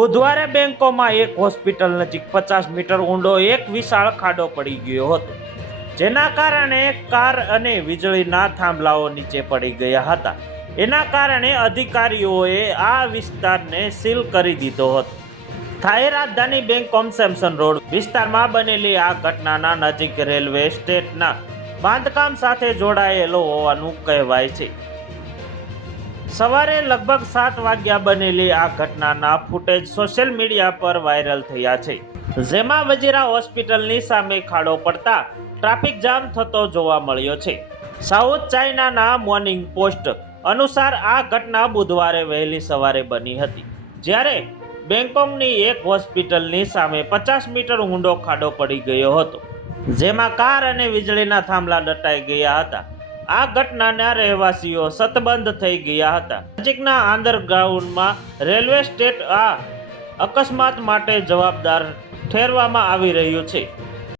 બુધવારે બેંકોમાં એક હોસ્પિટલ નજીક પચાસ મીટર ઊંડો એક વિશાળ ખાડો પડી ગયો હતો, જેના કારણે કાર અને વીજળીના થાંભલાઓ નીચે પડી ગયા હતા. એના કારણે અધિકારીઓએ આ વિસ્તારને સીલ કરી દીધો હતો. થાઈ રાજધાની બેંક કોમસેમસન રોડ વિસ્તારમાં બનેલી આ ઘટનાના નજીક રેલવે સ્ટેટના બાંધકામ સાથે જોડાયેલો હોવાનું કહેવાય છે. સવારે લગભગ સાત વાગ્યા બનેલી આ ઘટનાના ફૂટેજ સોશિયલ મીડિયા પર વાયરલ થયા છે. જેમાં વજીરા હોસ્પિટલની સામે ખાડો પડતા ટ્રાફિક જામ થતો જોવા મળ્યો છે. સાઉથ ચાઇનાના મોર્નિંગ પોસ્ટ અનુસાર આ ઘટના બુધવારે વહેલી સવારે બની હતી. જ્યારે બેંકોકની એક હોસ્પિટલની સામે પચાસ મીટર ઊંડો ખાડો પડી ગયો હતો. જેમાં કાર અને વીજળીના થાંભલા દટાઈ ગયા હતા. આ ઘટનાના રહેવાસીઓ સતબંધ થઈ ગયા હતા. નજીકના આંદરગ્રાઉન્ડમાં રેલવે સ્ટેટ આ અકસ્માત માટે જવાબદાર ઠેરવામાં આવી રહ્યું છે.